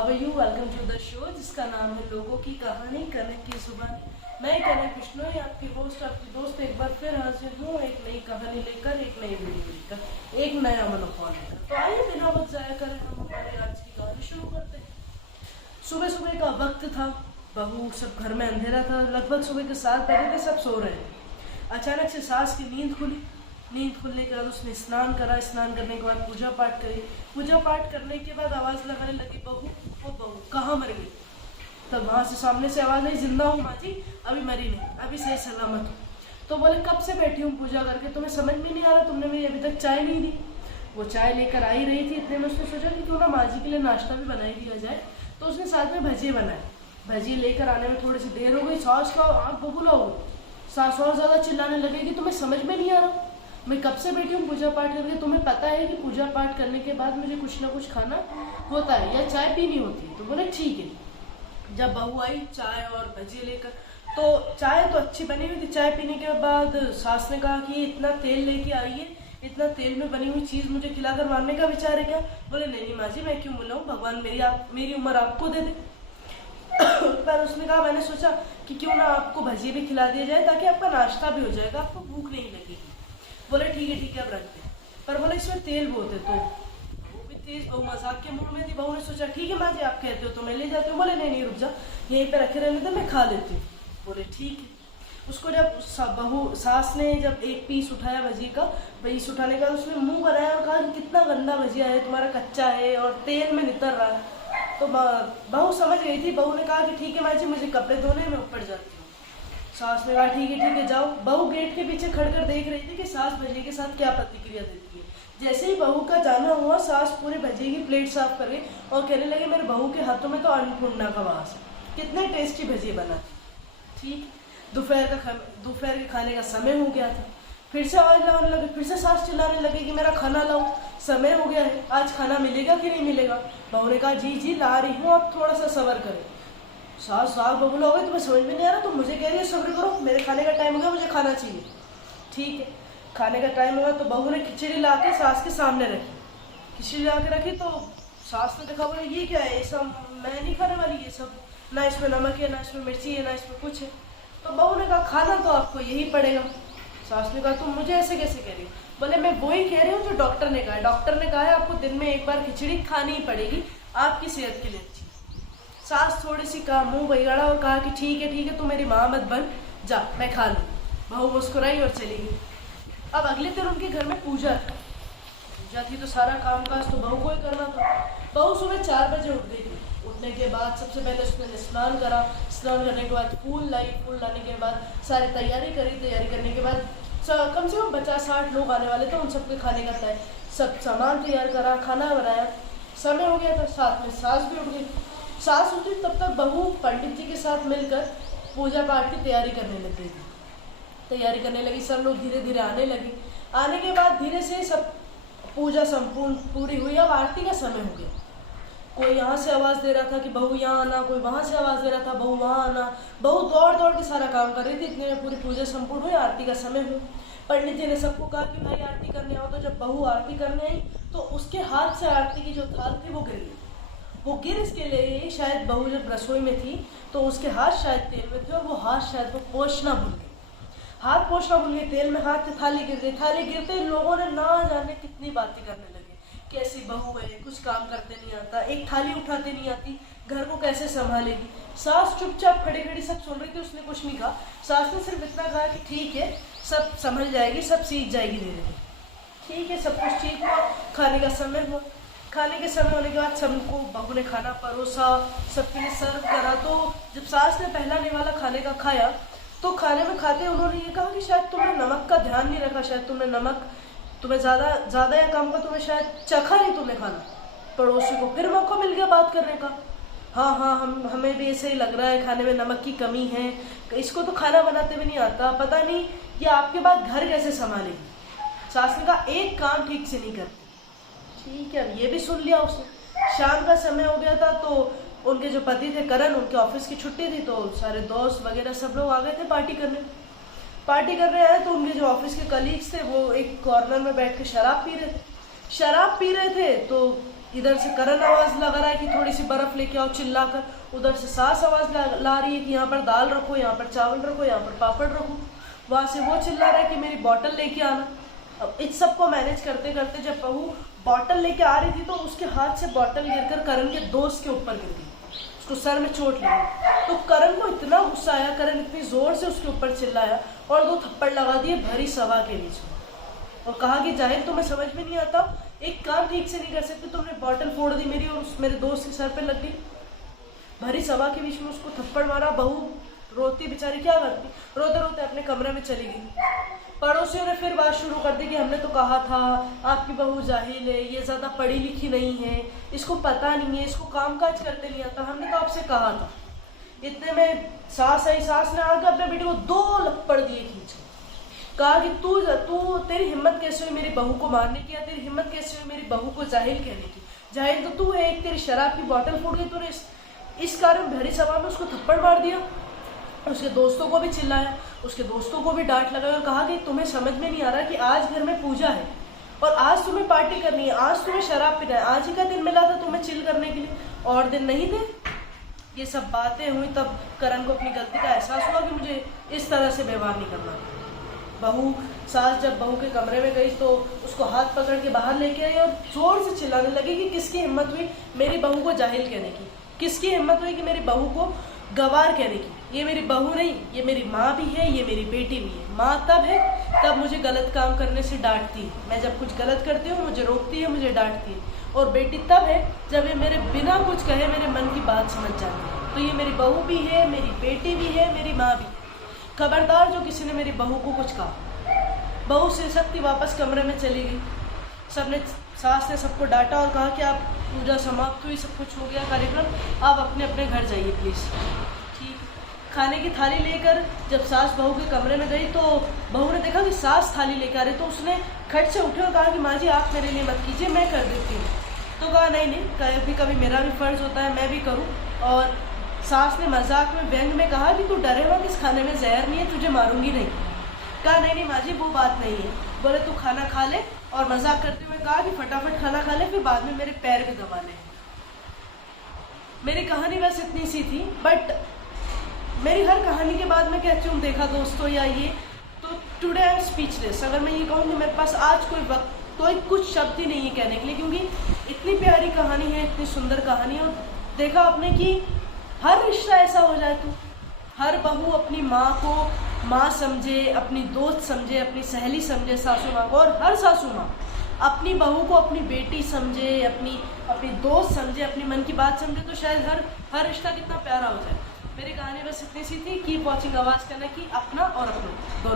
अब you welcome to the show जिसका नाम है लोगों की कहानी कनक की जुबानी। मैं कनक विष्णु आपकी होस्ट आपकी दोस्त एक बार फिर हाजिर हूँ एक नई कहानी लेकर, एक नई वीडियो लेकर, एक नया मनोफोन लेकर। तो आइए बिना वक्त जाया करें हम हमारी आज की कहानी शुरू करते हैं। सुबह सुबह का वक्त था, बहू सब घर में अंधेरा था, लगभग सुबह के 7 बजे थे, सब सो रहे थे। अचानक से सास की नींद खुली। नींद खुलने के बाद उसने स्नान करा, स्नान करने के बाद पूजा पाठ करी। पूजा पाठ करने के बाद आवाज़ लगाने लगी, बहू ओ बहू कहाँ मर गई। तब वहाँ से सामने से आवाज़ आई, जिंदा हूँ माँ जी, अभी मरी नहीं, अभी सही सलामत हूँ। तो बोले कब से बैठी हूँ पूजा करके, तुम्हें समझ में नहीं आ रहा, तुमने मेरी अभी तक चाय नहीं दी। वो चाय लेकर आ ही रही थी, इतने में उसने सोचा कि क्यों ना माँ जी के लिए नाश्ता भी बना ही दिया जाए। तो उसने साथ में भजिए बनाए। भजिए लेकर आने में थोड़ी सी देर हो गई। सास का आँख बबूला हो गई। सास और ज़्यादा चिल्लाने लगे कि तुम्हें समझ में नहीं आ रहा, मैं कब से बैठी हूँ पूजा पाठ करके, तुम्हें पता है कि पूजा पाठ करने के बाद मुझे कुछ ना कुछ खाना होता है या चाय पीनी होती है। तो बोले ठीक है। जब बहू आई चाय और भजिए लेकर, तो चाय तो अच्छी बनी हुई थी। चाय पीने के बाद सास ने कहा कि इतना तेल लेके आई है, इतना तेल में बनी हुई चीज़ मुझे खिलाकर मारने का विचार है क्या। बोले नहीं माँ जी, मैं क्यों बुलाऊँ, भगवान मेरी उम्र आपको दे दे। पर उसने कहा, मैंने सोचा कि क्यों ना आपको भजिए भी खिला दिया जाए ताकि आपका नाश्ता भी हो जाएगा, आपको भूख नहीं लगेगी। बोले ठीक है अब रखते हैं। पर बोले इसमें तेल बहुत है। तो वो भी तेज, बहू मजाक के मूड में थी। बहू ने सोचा ठीक है माँ जी, आप कहते हो तो मैं ले जाती हूँ। बोले नहीं रुक जा, यहीं पे रखे रहने दे, मैं खा लेती हूँ। बोले ठीक है। उसको जब सास ने जब एक पीस उठाया भजिए का, पीस उठाने का उसने मुंह बनाया और कहा कि कितना गंदा भजिया है तुम्हारा, कच्चा है और तेल में नितर रहा है। तो बहू समझ गई थी। बहू ने कहा कि ठीक है माँ जी, मुझे कपड़े धोने, मैं ऊपर जाती हूँ। सास ने कहा ठीक है जाओ। बहू गेट के पीछे खड़कर देख रही थी कि सास भजिए के साथ क्या प्रतिक्रिया देती है। जैसे ही बहू का जाना हुआ, सास पूरे भजिए की प्लेट साफ कर गई और कहने लगे मेरे बहू के हाथों में तो अन्नपूर्णा का वास है, कितने टेस्टी भजिए बनाती। ठीक, दोपहर के खाने का समय हो गया था। फिर से आवाज लगाने लगे, फिर से सास चिल्लाने लगे कि मेरा खाना लाओ, समय हो गया है, आज खाना मिलेगा कि नहीं मिलेगा। बहू ने कहा जी ला रही हूँ, आप थोड़ा सा सब्र करें। सास बबूला हो गई, तुम्हें समझ में नहीं आ रहा, तुम मुझे कह रही हो सब्र करो, मेरे खाने का टाइम हो गया, मुझे खाना चाहिए। ठीक है, खाने का टाइम हुआ तो बहू ने खिचड़ी ला के सास के सामने रखी। खिचड़ी ला के रखी तो सास ने देखा, बोले ये क्या है, ये सब मैं नहीं खाने वाली, ये सब ना इसमें नमक है, ना इसमें मिर्ची है, ना इसमें कुछ है। तो बहू ने कहा खाना तो आपको यही पड़ेगा। सास ने कहा तुम मुझे ऐसे कैसे कह रही हो। बोले मैं वही कह रही हूँ जो डॉक्टर ने कहा है। डॉक्टर ने कहा है आपको दिन में एक बार खिचड़ी खानी ही पड़ेगी, आपकी सेहत के लिए अच्छी। सास थोड़ी सी का मुंह बिगाड़ा और कहा कि ठीक है तू मेरी माँ मत बन, जा मैं खा लूँ। बहू मुस्कुराई और चली गई। अब अगले दिन उनके घर में पूजा थी तो सारा काम काज तो बहू को ही करना था। बहू सुबह 4 बजे उठ गई थी। उठने के बाद सबसे पहले उसने स्नान करा। स्नान करने के बाद फूल लाई, फूल लाने के बाद सारी तैयारी करी। तैयारी करने के बाद कम से कम 50-60 लोग आने वाले थे, उन सबके खाने का तय सब सामान तैयार करा, खाना बनाया। समय हो गया था, साथ में सास भी उठ गई। सास उठी तब तक बहू पंडित जी के साथ मिलकर पूजा पाठ की तैयारी करने लगी थी। तैयारी करने लगी, सब लोग धीरे धीरे आने लगे। आने के बाद धीरे से सब पूजा संपूर्ण पूरी हुई। अब आरती का समय हो गया। कोई यहाँ से आवाज़ दे रहा था कि बहू यहाँ आना, कोई वहाँ से आवाज़ दे रहा था बहू वहाँ आना। बहू दौड़ दौड़ के सारा काम कर रही थी। इतने में पूरी पूजा संपूर्ण हुई, आरती का समय हुआ। पंडित जी ने सबको कहा कि भाई आरती करने आओ। तो जब बहू आरती करने आई तो उसके हाथ से आरती की जो थाल थी वो गिर गई। वो गिर इसके लिए, शायद बहू जब रसोई में थी तो उसके हाथ शायद तेल में थे और वो हाथ शायद वो पोंछना भूल गई। हाथ पोंछना भूल गई, तेल में हाथ, थाली गिर गई। थाली गिरते ही लोगों ने ना जाने कितनी बातें करने लगे, कैसी बहू है, कुछ काम करते नहीं आता, एक थाली उठाते नहीं आती, घर को कैसे संभालेगी। सास चुपचाप खड़ी खड़ी सब सुन रही थी, उसने कुछ नहीं कहा। सास ने सिर्फ इतना कहा कि ठीक है, सब संभल जाएगी, सब सीख जाएगी धीरे धीरे। ठीक है, सब कुछ ठीक हुआ। खाने का समय हुआ। खाने के समय होने के बाद सबको बहू ने खाना परोसा, सबके लिए सर्व करा। तो जब सास ने पहला निवाला खाने का खाया तो खाने में खाते उन्होंने ये कहा कि शायद तुमने नमक का ध्यान नहीं रखा, शायद तुमने नमक तुम्हें ज़्यादा या कम का तुम्हें शायद चखा नहीं तुमने खाना। पड़ोसी को फिर मौका मिल गया बात करने का। हाँ हमें भी ऐसे ही लग रहा है, खाने में नमक की कमी है, इसको तो खाना बनाते भी नहीं आता, पता नहीं ये आपके बाद घर कैसे संभालेगी। सास ने कहा एक काम ठीक से नहीं करती। ठीक है, अब ये भी सुन लिया उसने। शाम का समय हो गया था तो उनके जो पति थे करण, उनके ऑफिस की छुट्टी थी तो सारे दोस्त वगैरह सब लोग आ गए थे पार्टी करने आए। तो उनके जो ऑफिस के कलीग्स थे वो एक कॉर्नर में बैठ के शराब पी रहे थे। तो इधर से करण आवाज लगा रहा है कि थोड़ी सी बर्फ लेके आओ चिल्लाकर, उधर से सास आवाज ला रही है कि यहाँ पर दाल रखो, यहाँ पर चावल रखो, यहाँ पर पापड़ रखो, वहां से वो चिल्ला रहा है कि मेरी बॉटल लेके आना। अब इस सब को मैनेज करते करते जब बहू बॉटल लेके आ रही थी तो उसके हाथ से बॉटल गिरकर करण के दोस्त के ऊपर गिर गई, उसको सर में चोट लगी। तो करण को इतना गुस्सा आया, करण इतनी जोर से उसके ऊपर चिल्लाया और 2 थप्पड़ लगा दिए भरी सभा के बीच में, और कहा कि जाहिल तुम्हें समझ में नहीं आता, एक काम ठीक से नहीं कर सकते, तुमने बॉटल फोड़ दी मेरी और मेरे दोस्त के सर पे लग गई। भरी सभा के बीच में उसको थप्पड़ मारा। बहू रोती बेचारी क्या करती, रोते रोते अपने कमरे में चली गई। पड़ोसियों ने फिर बात शुरू कर दी कि हमने तो कहा था आपकी बहू जाहिल है, ये ज्यादा पढ़ी लिखी नहीं है, इसको पता नहीं है, इसको कामकाज करते नहीं आता, हमने तो आपसे कहा था। इतने में सास आई, सास ने आकर अपने बेटे को 2 लप्पड़ दिए खींच, कहा कि तू तेरी हिम्मत कैसे हुई मेरी बहू को मारने की, या तेरी हिम्मत कैसे हुई मेरी बहू को जाहिल कहने की, जाहिल तो तू है, एक तेरी शराब की बोतल फूट गई, तूने इस कारण भरी सभा में उसको थप्पड़ मार दिया। उसके दोस्तों को भी चिल्लाया, उसके दोस्तों को भी डांट लगाया और कहा कि तुम्हें समझ में नहीं आ रहा कि आज घर में पूजा है और आज तुम्हें पार्टी करनी है, आज तुम्हें शराब पीना है, आज ही का दिन मिला था तुम्हें चिल करने के लिए, और दिन नहीं थे। ये सब बातें हुई तब करण को अपनी गलती का एहसास हुआ कि मुझे इस तरह से व्यवहार नहीं करना। बहू सास जब बहू के कमरे में गई तो उसको हाथ पकड़ के बाहर लेके आई और जोर से चिल्लाने लगी कि किसकी हिम्मत हुई मेरी बहू को जाहिल कहने की, किसकी हिम्मत हुई कि मेरी बहू को गवार कहने की, ये मेरी बहू नहीं, ये मेरी माँ भी है, ये मेरी बेटी भी है। माँ तब है तब मुझे गलत काम करने से डांटती है, मैं जब कुछ गलत करती हूँ मुझे रोकती है, मुझे डांटती है, और बेटी तब है जब ये मेरे बिना कुछ कहे मेरे मन की बात समझ जाती है। तो ये मेरी बहू भी है, मेरी बेटी भी है, मेरी माँ भी। खबरदार जो किसी ने मेरी बहू को कुछ कहा। बहू सिरसकती वापस कमरे में चली गई। सबने सास ने सबको डांटा और कहा कि आप पूजा समाप्त हुई, सब कुछ हो गया कार्यक्रम, आप अपने अपने घर जाइए प्लीज़। ठीक। खाने की थाली लेकर जब सास बहू के कमरे में गई तो बहू ने देखा कि सास थाली लेकर आ रही, तो उसने खट से उठी और कहा कि माँ जी आप मेरे लिए मत कीजिए, मैं कर देती हूँ। तो कहा नहीं, कभी कभी मेरा भी फर्ज होता है, मैं भी करूँ। और सास ने मजाक में व्यंग में कहा कि तू डरे मत, इस खाने में जहर नहीं है, तुझे मारूंगी नहीं। कहा नहीं माँ जी वो बात नहीं है। बोले तू खाना खा ले, और मजाक करते हुए कहा कि फटाफट खाना खा ले, फिर बाद में मेरे पैर भी दबा ले। मेरी कहानी बस इतनी सी थी, बट मेरी हर कहानी के बाद मैं कहती हूँ देखा दोस्तों या ये तो टुडे आई एम स्पीचलेस। अगर मैं ये कहूँ कि मेरे पास आज कोई कुछ शब्द ही नहीं है कहने के लिए, क्योंकि इतनी प्यारी कहानी है, इतनी सुंदर कहानी है। और देखा आपने कि हर रिश्ता ऐसा हो जाए तो हर बहू अपनी माँ को माँ समझे, अपनी दोस्त समझे, अपनी सहेली समझे सासू माँ को, और हर सासू माँ अपनी बहू को अपनी बेटी समझे, अपनी दोस्त समझे, अपनी मन की बात समझे, तो शायद हर रिश्ता कितना प्यारा हो जाए। मेरी कहानी बस इतनी सी थी। कीप वॉचिंग आवाज़ करना कि अपना और अपना दोनों।